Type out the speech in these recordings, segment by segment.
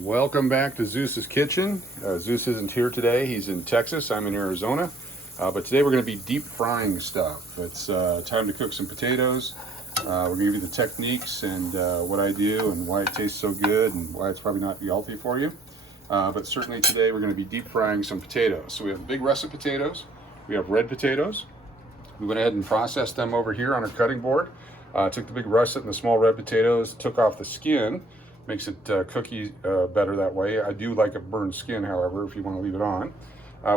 Welcome back to Zeus's Kitchen. Zeus isn't here today. He's in Texas. I'm in Arizona. But today we're going to be deep frying stuff. It's time to cook some potatoes. We're going to give you the techniques and what I do and why it tastes so good and why it's probably not healthy for you. But certainly today we're going to be deep frying some potatoes. So we have big russet potatoes. We have red potatoes. We went ahead and processed them over here on our cutting board. Took the big russet and the small red potatoes, took off the skin. Makes it cookie better that way. I do like a burned skin, however, if you want to leave it on.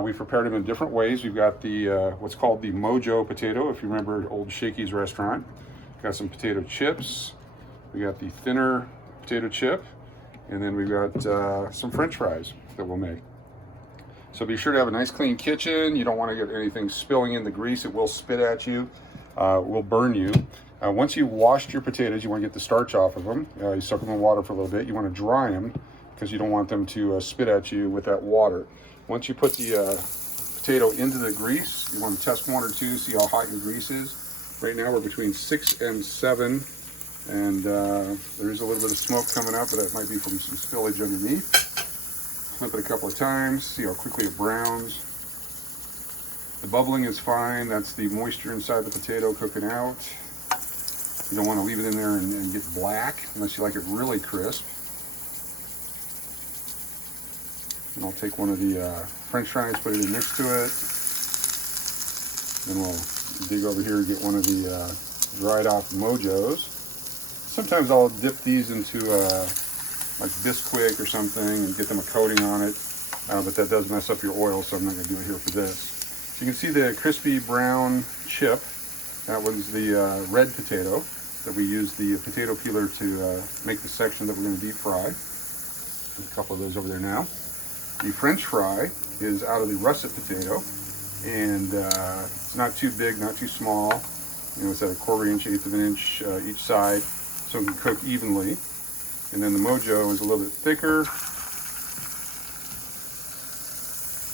We've prepared them in different ways. We've got the what's called the mojo potato, if you remember Old Shakey's restaurant. Got some potato chips. We got the thinner potato chip. And then we've got some French fries that we'll make. So be sure to have a nice clean kitchen. You don't want to get anything spilling in the grease. It will spit at you. It will burn you. Once you've washed your potatoes, you want to get the starch off of them. You soak them in water for a little bit. You want to dry them because you don't want them to spit at you with that water. Once you put the potato into the grease, you want to test 1 or 2, see how hot your grease is. Right now we're between 6 and 7, and there is a little bit of smoke coming up, but that might be from some spillage underneath. Flip it a couple of times, see how quickly it browns. The bubbling is fine. That's the moisture inside the potato cooking out. You don't want to leave it in there and get black unless you like it really crisp. And I'll take one of the French fries, put it in next to it. Then we'll dig over here and get one of the dried off mojos. Sometimes I'll dip these into like Bisquick or something and get them a coating on it. But that does mess up your oil, so I'm not going to do it here for this. So you can see the crispy brown chip. That was the red potato that we used the potato peeler to make the section that we're going to deep fry. A couple of those over there now. The French fry is out of the russet potato, and it's not too big, not too small. You know, it's at a 1/4 inch, 1/8 of an inch each side, so it can cook evenly. And then the mojo is a little bit thicker.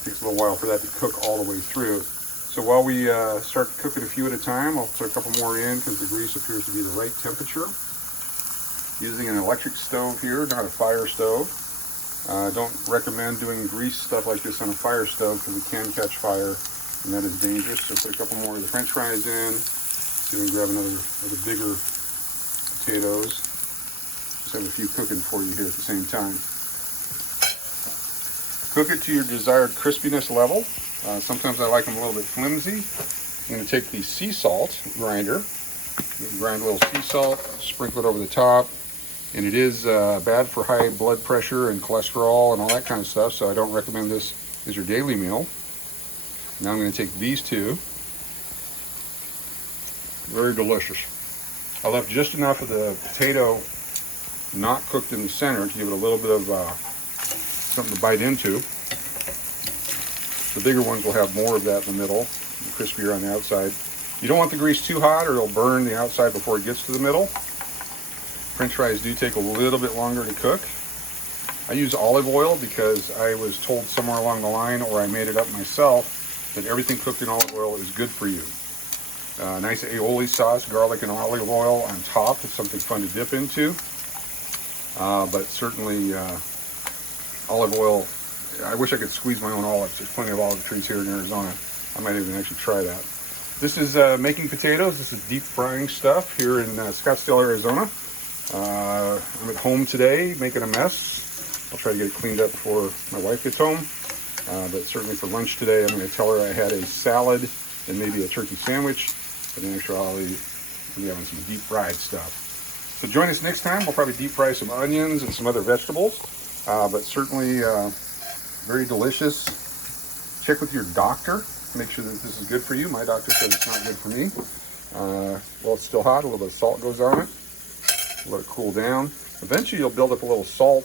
Takes a little while for that to cook all the way through. So while we start cooking a few at a time, I'll throw a couple more in because the grease appears to be the right temperature. Using an electric stove here, not a fire stove. Don't recommend doing grease stuff like this on a fire stove because it can catch fire and that is dangerous. So put a couple more of the French fries in. See if we can grab another of the bigger potatoes. Just have a few cooking for you here at the same time. Cook it to your desired crispiness level. Sometimes I like them a little bit flimsy. I'm going to take the sea salt grinder, grind a little sea salt, sprinkle it over the top. And it is bad for high blood pressure and cholesterol and all that kind of stuff, so I don't recommend this as your daily meal. Now I'm going to take these two. Very delicious. I left just enough of the potato not cooked in the center to give it a little bit of something to bite into. The bigger ones will have more of that in the middle, crispier on the outside. You don't want the grease too hot or it'll burn the outside before it gets to the middle. French fries do take a little bit longer to cook. I use olive oil because I was told somewhere along the line, or I made it up myself, that everything cooked in olive oil is good for you. Nice aioli sauce, garlic and olive oil on top. It's something fun to dip into. But certainly olive oil, I wish I could squeeze my own olives. There's plenty of olive trees here in Arizona. I might even actually try that. This is making potatoes. This is deep frying stuff here in Scottsdale, Arizona. I'm at home today making a mess. I'll try to get it cleaned up before my wife gets home. But certainly for lunch today, I'm going to tell her I had a salad and maybe a turkey sandwich. But in actuality, we'll be having some deep fried stuff. So join us next time. We'll probably deep fry some onions and some other vegetables. But certainly very delicious. Check with your doctor. Make sure that this is good for you. My doctor said it's not good for me. Well, it's still hot. A little bit of salt goes on it. Let it cool down. Eventually, you'll build up a little salt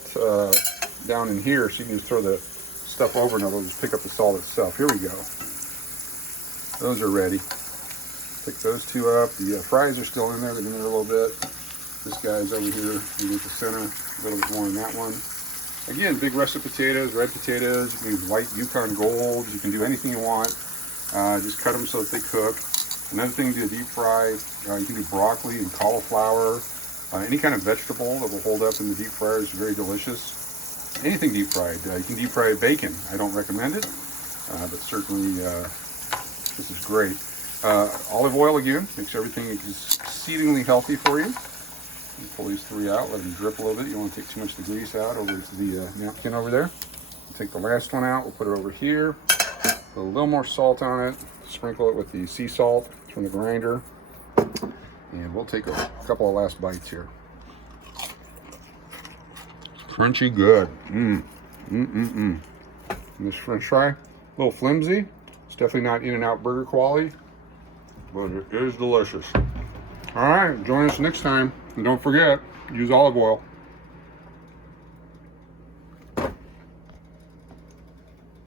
down in here, so you can just throw the stuff over and it'll just pick up the salt itself. Here we go. Those are ready. Pick those two up. The fries are still in there. They've been there a little bit. This guy's over here in the center. A little bit more in that one. Again, big russet potatoes, red potatoes. You can use white Yukon Golds. You can do anything you want. Just cut them so that they cook. Another thing to deep fry, you can do broccoli and cauliflower. Any kind of vegetable that will hold up in the deep fryer is very delicious. anything deep fried. You can deep fry bacon. I don't recommend it, but certainly this is great. Olive oil again makes everything exceedingly healthy for you. You pull these three out, let them drip a little bit. You don't want to take too much of the grease out over to the napkin over there. Take the last one out, we'll put it over here. Put a little more salt on it. Sprinkle it with the sea salt from the grinder. And we'll take a couple of last bites here. Crunchy good. And this French fry, a little flimsy. It's definitely not In-N-Out burger quality, but it is delicious. All right, join us next time. And don't forget, use olive oil.